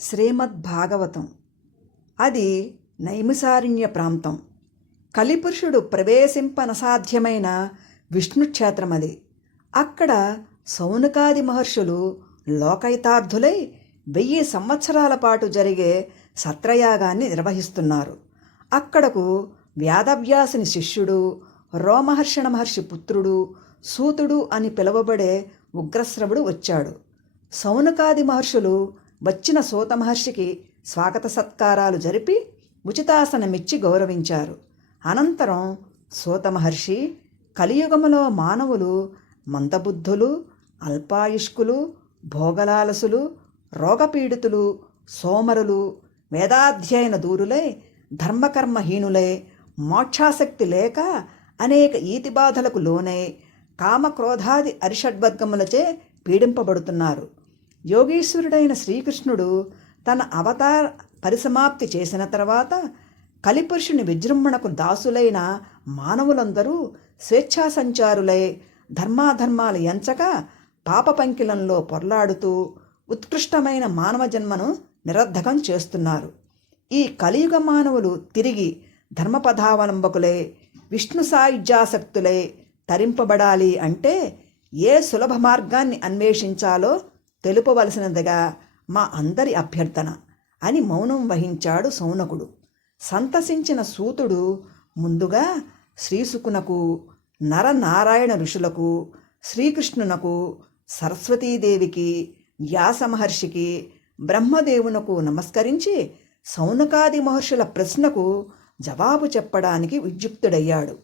శ్రీమద్భాగవతం. అది నైమిసారణ్య ప్రాంతం. కలిపురుషుడు ప్రవేశింపనసాధ్యమైన విష్ణుక్షేత్రమది. అక్కడ సౌనకాది మహర్షులు లోకైతార్థులై 1000 సంవత్సరాల పాటు జరిగే సత్రయాగాన్ని నిర్వహిస్తున్నారు. అక్కడకు వ్యాధవ్యాసుని శిష్యుడు, రోమహర్షణ మహర్షి పుత్రుడు, సూతుడు అని పిలువబడే ఉగ్రశ్రవుడు వచ్చాడు. సౌనకాది మహర్షులు వచ్చిన సూత మహర్షికి స్వాగత సత్కారాలు జరిపి ఉచితాసనమిచ్చి గౌరవించారు. అనంతరం సూత మహర్షి, కలియుగములో మానవులు మందబుద్ధులు, అల్పాయుష్కులు, భోగలాలసులు, రోగపీడితులు, సోమరులు, వేదాధ్యయన దూరులై, ధర్మకర్మహీనులై, మోక్షాసక్తి లేక అనేక ఈతిబాధలకు లోనై కామక్రోధాది అరిషడ్వర్గములచే పీడింపబడుతున్నారు. యోగీశ్వరుడైన శ్రీకృష్ణుడు తన అవతార పరిసమాప్తి చేసిన తర్వాత కలిపురుషుని విజృంభణకు దాసులైన మానవులందరూ స్వేచ్ఛాసంచారులై ధర్మాధర్మాలు ఎంచక పాపపంకిలంలో పొర్లాడుతూ ఉత్కృష్టమైన మానవ జన్మను నిరర్ధకం చేస్తున్నారు. ఈ కలియుగ మానవులు తిరిగి ధర్మపథావలంబకులై విష్ణు సాయుధ్యాసక్తులై తరింపబడాలి అంటే ఏ సులభ మార్గాన్ని అన్వేషించాలో తెలుపవలసినదిగా మా అందరి అభ్యర్థన అని మౌనం వహించాడు సౌనకుడు. సంతసించిన సూతుడు ముందుగా శ్రీసుకునకు, నరనారాయణ ఋషులకు, శ్రీకృష్ణునకు, సరస్వతీదేవికి, వ్యాస మహర్షికి, బ్రహ్మదేవునకు నమస్కరించి సౌనకాది మహర్షుల ప్రశ్నకు జవాబు చెప్పడానికి ఉద్యుక్తుడయ్యాడు.